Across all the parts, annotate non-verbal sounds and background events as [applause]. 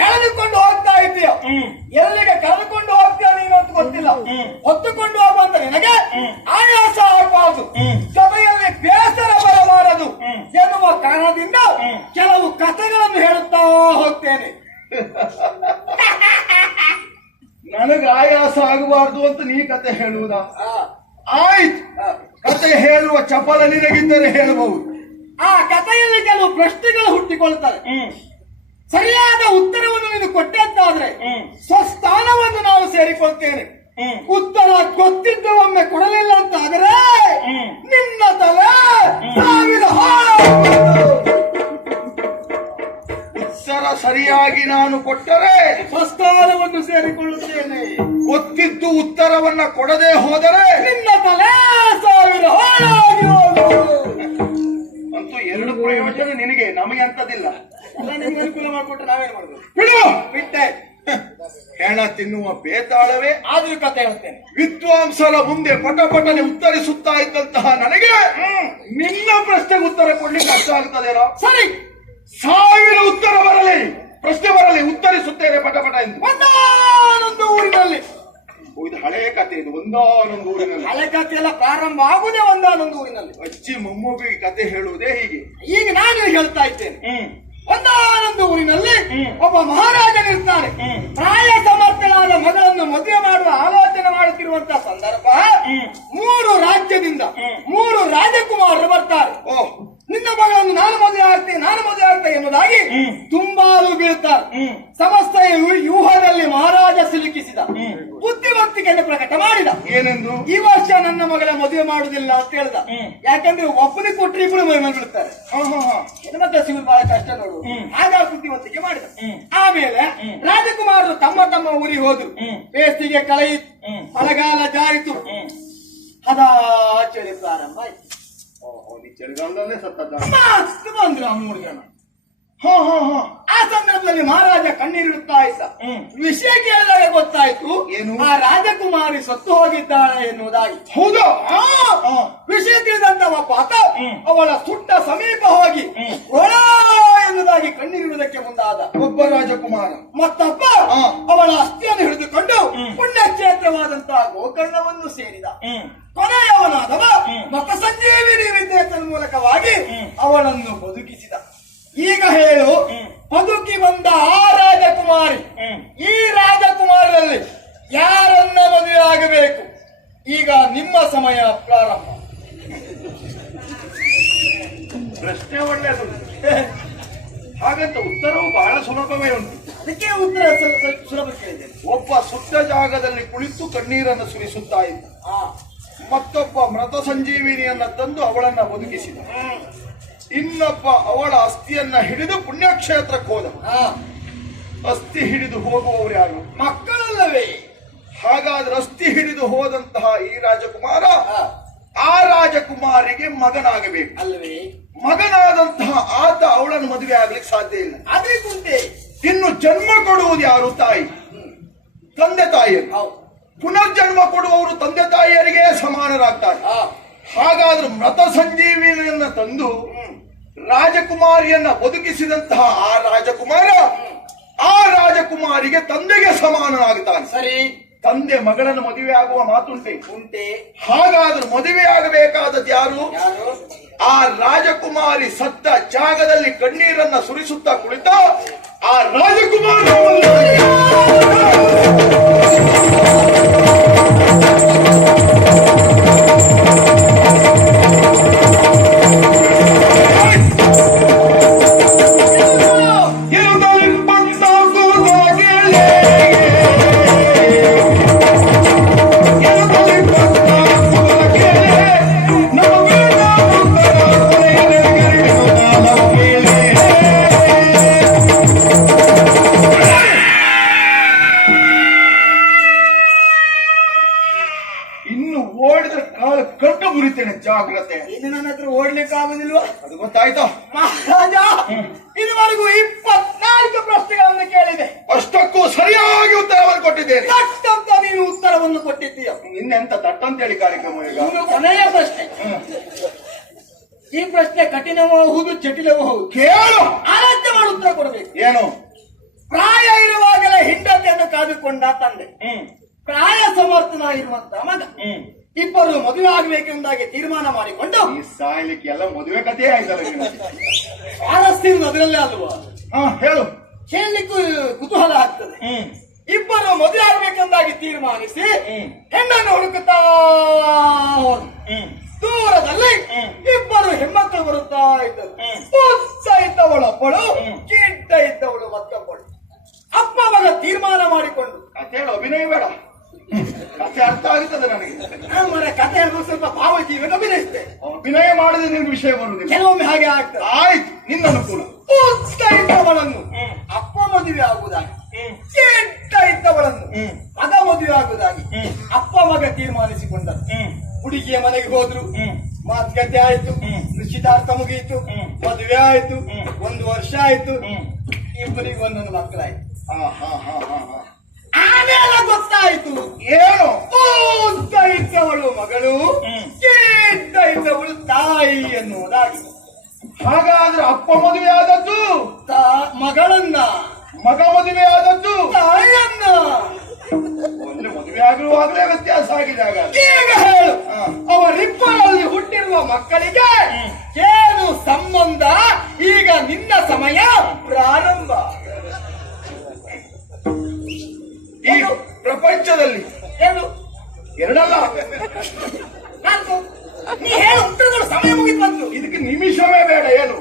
ಎಳೆದುಕೊಂಡು ಹೋಗ್ತಾ ಇದ್ದೀಯ? ಎಲ್ಲಿಗೆ ಕರೆದುಕೊಂಡು ಹೋಗ್ತೀಯ ನೀನು ಅಂತ ಗೊತ್ತಿಲ್ಲ. ಹೊತ್ತುಕೊಂಡು ಹೋಗುವಂತ ನಿನಗೆ ಆಯಾಸ ಆಗಬಾರದು. ಸಭೆಯಲ್ಲಿ ಜೊತೆಯಲ್ಲಿ ಬೇಸರ ಬರಬಾರದು. ಎನ್ನುವ ಕಾರಣದಿಂದ ಕೆಲವು ಕಥೆಗಳನ್ನು ಹೇಳುತ್ತಾ ಹೋಗ್ತೇನೆ. [laughs] ನನಗೆ ಆಯಾಸ ಆಗಬಾರದು ಅಂತ ನೀ ಕತೆ ಹೇಳುವುದ? ಆ, ಆಯ್ತು. ಕತೆ ಹೇಳುವ ಚಪಲ ನಿನಗಿದ್ದರೆ ಹೇಳಬಹುದು. ಆ ಕಥೆಯಲ್ಲಿ ಕೆಲವು ಪ್ರಶ್ನೆಗಳು ಹುಟ್ಟಿಕೊಳ್ತವೆ ಹ್ಮ್. ಸರಿಯಾದ ಉತ್ತರವನ್ನು ನೀನು ಕೊಟ್ಟೆ ಅಂತಾದ್ರೆ ಸ್ವಸ್ಥಾನವನ್ನು ನಾವು ಸೇರಿಕೊಳ್ತೇನೆ ಉತ್ತರ ಗೊತ್ತಿದ್ದು ಒಮ್ಮೆ ಕೊಡಲಿಲ್ಲ ಅಂತಾದರೆ. ನಿನ್ನ ತಲೆ ಸಾವಿರ ಉತ್ತರ ಸರಿಯಾಗಿ ನಾನು ಕೊಟ್ಟರೆ ಸ್ವಸ್ಥಾನವನ್ನು ಸೇರಿಕೊಳ್ಳುತ್ತೇನೆ. ಗೊತ್ತಿದ್ದು ಉತ್ತರವನ್ನ ಕೊಡದೆ ಹೋದರೆ ನಿನ್ನ ತಲೆ ಸಾವಿರ ಹಾಳಾಗಿ ಹೋಗುವುದು. ಅಂತೂ ಎರಡು ಪ್ರಯೋಜನ ನಿನಗೆ ನಮಗೆ ಅಂತದಿಲ್ಲ ನಿಮ್ಗೆ ಅನುಕೂಲ ಮಾಡಿಕೊಟ್ರೆ ನಾವೇನ್ ಮಾಡುದು? ಬಿಡು! ಬಿಟ್ಟೆ. ಹೆಣ ತಿನ್ನುವ ಬೇತಾಳವೇ ಆದ್ರೂ ಕತೆ ಹೇಳ್ತೇನೆ. ವಿದ್ವಾಂಸರ ಮುಂದೆ ಪಟ ಪಟನೆ ಉತ್ತರಿಸುತ್ತಾ ಇದ್ದಂತಹ ನನಗೆ ನಿನ್ನ ಪ್ರಶ್ನೆಗೆ ಉತ್ತರ ಕೊಡ್ಲಿಕ್ಕೆ ಕಷ್ಟ ಆಗ್ತದೇನೋ? ಸರಿ. ಸಾವಿರ ಉತ್ತರ ಬರಲಿ. ಪ್ರಶ್ನೆ ಬರಲಿ ಉತ್ತರಿಸುತ್ತೇನೆ ಪಟ ಪಟ ಎಂದು. ಊರಿನಲ್ಲಿ. ಇದು ಹಳೆಯ ಕತೆ ಇದು ಒಂದಾನೊಂದು ಊರಿನಲ್ಲಿ. ಹಳೆ ಕಥೆ ಎಲ್ಲ ಪ್ರಾರಂಭ ಆಗುದೇ ಒಂದಾನೊಂದು ಊರಿನಲ್ಲಿ. ಅಜ್ಜಿ ಮೊಮ್ಮಗುವಿಗೆ ಕತೆ ಹೇಳುವುದೇ ಹೀಗೆ. ಈಗ ನಾನು ಹೇಳ್ತಾ ಇದ್ದೇನೆ. ಒಂದಾನೊಂದು ಊರಿನಲ್ಲಿ ಒಬ್ಬ ಮಹಾರಾಜನಿರ್ತಾರೆ. ಪ್ರಾಯ ಸಮರ್ಥನಾದ ಮಗಳನ್ನು ಮದುವೆ ಮಾಡುವ ಆಲೋಚನೆ ಮಾಡುತ್ತಿರುವಂತಹ ಸಂದರ್ಭ ಮೂರು ರಾಜ್ಯದಿಂದ ಮೂರು ರಾಜಕುಮಾರರು ಬರ್ತಾರೆ. ಓ ನಿನ್ನ ಮಗಳನ್ನು ನಾನು ಮದುವೆ ಆಗ್ತೇನೆ ನಾನು ಮದುವೆ ಆಗ್ತೇನೆ ಎನ್ನುವುದಾಗಿ ತುಂಬಾ ಬೀಳ್ತಾರೆ. ಸಮಸ್ತ ವ್ಯೂಹದಲ್ಲಿ ಮಹಾರಾಜ ಸಿಲುಕಿಸಿದ. ಬುದ್ಧಿವಂತಿಕೆಯನ್ನು ಪ್ರಕಟ ಮಾಡಿದ. ಏನೆಂದು? ಈ ವರ್ಷ ನನ್ನ ಮಗಳ ಮದುವೆ ಮಾಡುವುದಿಲ್ಲ ಅಂತ ಹೇಳ್ದ. ಯಾಕಂದ್ರೆ ಒಬ್ಬನಿಗೆ ಕೊಟ್ಟರೆ ಇಬ್ಬರು ಮದುವೆ ಬಿಡುತ್ತಾರೆ ಹೆಣ್ಮಕ್ಳ ಸಿಗುದು ಬಹಳ ಕಷ್ಟ ನೋಡು. ಆಗ ಬುದ್ಧಿವಂತಿಕೆ ಮಾಡಿದ. ಆಮೇಲೆ. ರಾಜಕುಮಾರರು ತಮ್ಮ ತಮ್ಮ ಊರಿಗೆ ಹೋದ್ರು. ಬೇಸಿಗೆ ಕಳೆಯಿತು. ಮಳೆಗಾಲ ಜಾರಿತು. ಚಳಿ ಪ್ರಾರಂಭ ಆಯ್ತು. ಓಹೋ ನೀ ಚಳಿಗಾಲದಲ್ಲೇ ಸತ್ತದ್ದ ಮಸ್ತ್ ಬಂದ್ರು ಆ ಮೂರು ಜನ ಹಾ ಹಾ ಹಾ. ಆ ಸಂದರ್ಭದಲ್ಲಿ ಮಹಾರಾಜ ಕಣ್ಣೀರಿಡುತ್ತಾ ಇದ್ದ ವಿಷಯ ಕೇಳಿದಾಗ ಗೊತ್ತಾಯ್ತು. ಏನು? ಆ ರಾಜಕುಮಾರಿ ಸತ್ತು ಹೋಗಿದ್ದಾಳೆ ಎನ್ನುವುದಾಗಿ. ಹೌದು. ವಿಷಯ ತಿಳಿದಂತ ಒಬ್ಬ ಆತ ಅವಳ ಸುಟ್ಟ ಸಮೀಪ ಹೋಗಿ. ಒಳ ಎನ್ನುವುದಾಗಿ ಕಣ್ಣೀರಿಡುವುದಕ್ಕೆ ಮುಂದಾದ. ಒಬ್ಬ ರಾಜಕುಮಾರ. ಮತ್ತೊಬ್ಬ. ಅವಳ ಅಸ್ಥಿಯನ್ನು ಹಿಡಿದುಕೊಂಡು ಪುಣ್ಯ ಪುಣ್ಯಕ್ಷೇತ್ರವಾದಂತಹ ಗೋಕರ್ಣವನ್ನು ಸೇರಿದ. ಕೊನೆಯವನಾದವ. ಮತ ಸಂಜೀವಿನಿ ವಿದ್ಯೆ ಮೂಲಕವಾಗಿ ಅವಳನ್ನು ಬದುಕಿಸಿದ. ಈಗ ಹೇಳು. ಬದುಕಿ ಬಂದ ಆ ರಾಜಕುಮಾರಿ ಈ ರಾಜಕುಮಾರರಲ್ಲಿ ಯಾರನ್ನ ಮದುವೆ ಆಗಬೇಕು ಈಗ ನಿಮ್ಮ ಸಮಯ ಪ್ರಾರಂಭ. ಪ್ರಶ್ನೆ ಒಳ್ಳೆಯದು ಹಾಗಂತ ಉತ್ತರವು ಬಹಳ ಸುಲಭವೇ ಉಂಟು. ಅದಕ್ಕೆ ಉತ್ತರ ಸುಲಭಕ್ಕೆ ಸ್ವಲ್ಪ ಸುಲಭ ಕೇಳಿದ್ದೇನೆ ಒಬ್ಬ ಸುಟ್ಟ ಜಾಗದಲ್ಲಿ ಕುಳಿತು ಕಣ್ಣೀರನ್ನು ಸುರಿಸುತ್ತಾ ಇದ್ದ. ಆ, ಮತ್ತೊಬ್ಬ ಮೃತ ಸಂಜೀವಿನಿಯನ್ನ ತಂದು ಅವಳನ್ನ ಬದುಕಿಸಿದ. ಇನ್ನೊಬ್ಬ ಅವಳ ಅಸ್ಥಿಯನ್ನ ಹಿಡಿದು ಪುಣ್ಯಕ್ಷೇತ್ರಕ್ಕೆ ಹೋದ. ಆ, ಅಸ್ಥಿ ಹಿಡಿದು ಹೋಗುವವರು ಯಾರು? ಮಕ್ಕಳಲ್ಲವೇ? ಹಾಗಾದ್ರೆ ಅಸ್ಥಿ ಹಿಡಿದು ಹೋದಂತಹ ಈ ರಾಜಕುಮಾರ ಆ, ರಾಜಕುಮಾರಿಗೆ ಮಗನಾಗಬೇಕು. ಅಲ್ಲವೇ? ಮಗನಾದಂತಹ ಆತ ಅವಳನ್ನು ಮದುವೆ ಆಗ್ಲಿಕ್ಕೆ ಸಾಧ್ಯ ಇಲ್ಲ. ಅದೇ ಮುಂದೆ ಇನ್ನು ಜನ್ಮ ಕೊಡುವುದು ಯಾರು ತಾಯಿ? ತಂದೆ ತಾಯಿಯರು. ಪುನರ್ಜನ್ಮ ಕೊಡುವವರು ತಂದೆ ತಾಯಿಯರಿಗೆ ಸಮಾನರಾಗ್ತಾರೆ. ಹಾಗಾದ್ರೆ ಮೃತ ಸಂಜೀವಿನಿಯನ್ನ ತಂದು ರಾಜಕುಮಾರಿಯನ್ನ ಬದುಕಿಸಿದಂತಹ ಆ ರಾಜಕುಮಾರ ಆ ರಾಜಕುಮಾರಿಗೆ ತಂದೆಗೆ ಸಮಾನನಾಗುತ್ತಾನೆ. ಸರಿ. ತಂದೆ ಮಗಳನ್ನು ಮದುವೆ ಆಗುವ ಮಾತುಂಟೆ ಉಂಟೆ. ಹಾಗಾದ್ರೂ ಮದುವೆ ಆಗಬೇಕಾದದ್ದು ಯಾರು? ಯಾರು? ಆ ರಾಜಕುಮಾರಿ ಸತ್ತ ಜಾಗದಲ್ಲಿ ಕಣ್ಣೀರನ್ನ ಸುರಿಸುತ್ತಾ ಕುಳಿತ ಆ ರಾಜಕುಮಾರ ಇನ್ನು ಓಡಿದ್ರೆ ಕಾಲು ಕಟ್ಟು ಮುರಿತೇನೆ ಜಾಗ್ರತೆ. ಇನ್ನು ನನ್ನ ಹತ್ರ ಓಡ್ಲಿಕ್ಕೆ ಆಗುದಿಲ್ವಾ? ಅದು ಗೊತ್ತಾಯ್ತಾ? ಮಹಾರಾಜ ಇದುವರೆಗೂ ಇಪ್ಪತ್ನಾಲ್ಕು ಪ್ರಶ್ನೆಗಳನ್ನು ಕೇಳಿದೆ. ಅಷ್ಟಕ್ಕೂ ಸರಿಯಾಗಿ ಉತ್ತರವನ್ನು ಕೊಟ್ಟಿದ್ದೇನೆ. ಅಷ್ಟಂತ ನೀನು ಉತ್ತರವನ್ನು ಕೊಟ್ಟಿದ್ದೀಯ? ಇನ್ನೆಂತ ತಟ್ಟಂತೇಳಿ ಕಾರ್ಯಕ್ರಮ ಈಗ? ಇನ್ನು ಕೊನೆಯ ಪ್ರಶ್ನೆ. ಈ ಪ್ರಶ್ನೆ ಕಠಿಣವೂ ಹೌದು ಜಟಿಲವೂ ಹೌದು? ಕೇಳು. ಆಲೋಚನೆ ಮಾಡಿ ಉತ್ತರ ಕೊಡಬೇಕು. ಏನು? ಪ್ರಾಯ ಇರುವಾಗಲೇ ಹಿಂಡತೆಯನ್ನು ಕಾದುಕೊಂಡ ತಂದೆ. ಹ್ಮ್. ಪ್ರಾಯ ಸಮರ್ಥನ ಇರುವಂತ ಮಗ ಇಬ್ಬರು ಮದುವೆ ಆಗ್ಬೇಕೆಂದಾಗಿ ತೀರ್ಮಾನ ಮಾಡಿಕೊಂಡು ಈ ಸಾಯ್ಲಿಕ್ಕೆ ಎಲ್ಲ ಮದುವೆ ಕಥೆ ಆಯ್ತಲ್ಲ. ಸ್ವಾರಸ್ಯ ಅದರಲ್ಲೇ ಅಲ್ವಾ? ಹಾ ಹೇಳು. ಕೇಳಲಿಕ್ಕೂ ಕುತೂಹಲ ಆಗ್ತದೆ. ಇಬ್ಬರು ಮದುವೆ ಆಗ್ಬೇಕೆಂದಾಗಿ ತೀರ್ಮಾನಿಸಿ. ಹೆಣ್ಣನ್ನು ಹುಡುಕುತ್ತಾ ದೂರದಲ್ಲಿ ಇಬ್ಬರು ಹೆಮ್ಮಕ್ಕಳು ಬರುತ್ತಾ ಇದ್ದರು. ಹ್ಮ್. ಉದ್ದ ಇದ್ದವಳೊಬ್ಬಳು ಹ್ಮ್. ಗಿಡ್ಡ ಇದ್ದವಳು ಮತ್ತೊಬ್ಬಳು ಅಪ್ಪ ಮಗ ತೀರ್ಮಾನ ಮಾಡಿಕೊಂಡು ಕಥೆ ಹೇಳು ಅಭಿನಯ ಬೇಡ ಕಥೆ ಅರ್ಥ ಆಗುತ್ತದೆ ನನಗೆ ನಾನು ಮರ ಕಥೆ ಹೇಳುದು ಸ್ವಲ್ಪ ಭಾವಜೀವಿಗೆ ಅಭಿನಯಿಸ್ತೇನೆ ಮಾಡಿದ್ರೆ ನಿನ್ಗೆ ವಿಷಯ ಬರುದಿಲ್ಲ. ಕೆಲವೊಮ್ಮೆ ಹಾಗೆ ಆಗ್ತದೆ. ಆಯ್ತು ನಿನ್ನ ಅನುಕೂಲ. ಉದ್ದ ಇದ್ದವಳನ್ನು. ಅಪ್ಪ ಮದುವೆ ಆಗುವುದಾಗಿ. ಗಿಡ್ಡ ಇದ್ದವಳನ್ನು. ಮಗ ಮದುವೆ ಆಗುವುದಾಗಿ. ಅಪ್ಪ ಮಗ ತೀರ್ಮಾನಿಸಿಕೊಂಡ ಹುಡುಗಿಯ ಮನೆಗೆ ಹೋದ್ರು. ಮಾತುಕತೆ ಆಯ್ತು. ನಿಶ್ಚಿತಾರ್ಥ ಮುಗಿಯಿತು. ಮದುವೆ ಆಯ್ತು. ಒಂದು ವರ್ಷ ಆಯ್ತು. ಇಬ್ಬರಿಗೂ ಇಬ್ಬರಿಗೆ ಒಂದೊಂದು ಮಕ್ಕಳಾಯ್ತು. ಹಾ ಹಾ ಹಾ ಹಾ ಹಾ ಆಮೇಲೆ ಗೊತ್ತಾಯ್ತು ಏನು ಉದ್ದ ಇದ್ದವಳು ಮಗಳು ಹ್ಮ್. ಗಿಡ್ಡ ಇದ್ದವಳು ತಾಯಿ ಎನ್ನುವುದಾಗಿ ಹಾಗಾದ್ರೆ ಅಪ್ಪ ಮದುವೆ ಆದದ್ದು ತಾ- ಮಗಳನ್ನ. ಮಗ ಮದುವೆ ಆದದ್ದು ತಾಯಿಯನ್ನ. ಅಂದ್ರೆ ಮದುವೆ ಆಗಿರುವಾಗಲೇ ವ್ಯತ್ಯಾಸ ಆಗಿದೆ ಹಾಗಾದ್ರೆ. ಈಗ ಹೇಳು. ಅವರಿಬ್ಬರಲ್ಲಿ ಹುಟ್ಟಿರುವ ಮಕ್ಕಳಿಗೆ ಏನು ಸಂಬಂಧ? ಈಗ ನಿನ್ನ ಸಮಯ ಪ್ರಾರಂಭ. ಈ ಪ್ರಪಂಚದಲ್ಲಿ ಏನು ಎರಡಲ್ಲ. ಮುಗಿದು ಬಂತು ಇದಕ್ಕೆ ನಿಮಿಷವೇ ಬೇಡ ಏನು?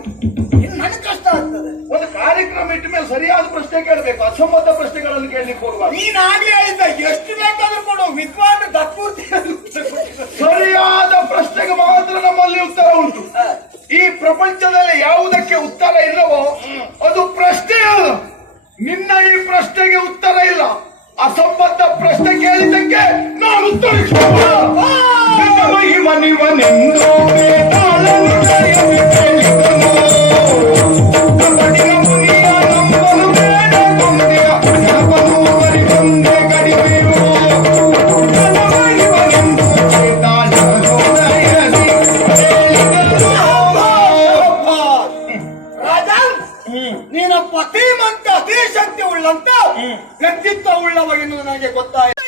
ಇದು ನನಗೆ ಕಷ್ಟ ಆಗ್ತದೆ? ಒಂದು ಕಾರ್ಯಕ್ರಮ ಇಟ್ಟ ಮೇಲೆ ಸರಿಯಾದ ಪ್ರಶ್ನೆ ಕೇಳಬೇಕು ಅಸಂಬದ್ಧ ಪ್ರಶ್ನೆಗಳನ್ನು ಕೇಳಲಿಕ್ಕೆ ಹೋಗುವ ನೀನ್ ಆಗ್ಲೇ ಹೇಳಿದ್ದ ಎಷ್ಟು ಬೇಕಾದ್ರೂ ಕೊಡು ವಿದ್ವಾನ್ ದತ್ಪೂರ್ತಿ ಸರಿಯಾದ ಪ್ರಶ್ನೆಗೆ ಮಾತ್ರ ನಮ್ಮಲ್ಲಿ ಉತ್ತರ ಉಂಟು. ಈ ಪ್ರಪಂಚದಲ್ಲಿ ಯಾವುದಕ್ಕೆ ಉತ್ತರ ಇಲ್ಲವೋ ಅದು ಪ್ರಶ್ನೆ ಅಲ್ಲ. ನಿನ್ನ ಈ ಪ್ರಶ್ನೆಗೆ ಉತ್ತರ ಇಲ್ಲ. ಅಸಂಬದ್ಧ ಪ್ರಶ್ನೆ ಕೇಳಿದ್ದಕ್ಕೆ ನಾನು ಉತ್ತರಿಸುವ ಮಹಿಮನಿವನೆಂದು ನೀನೊಬ್ಬ ಅತಿ ಶಕ್ತಿ ಉಳ್ಳಂತ ವ್ಯಕ್ತಿತ್ವ ಉಳ್ಳವ ಎನ್ನುವುದು ನನಗೆ ಗೊತ್ತಾಯಿತು.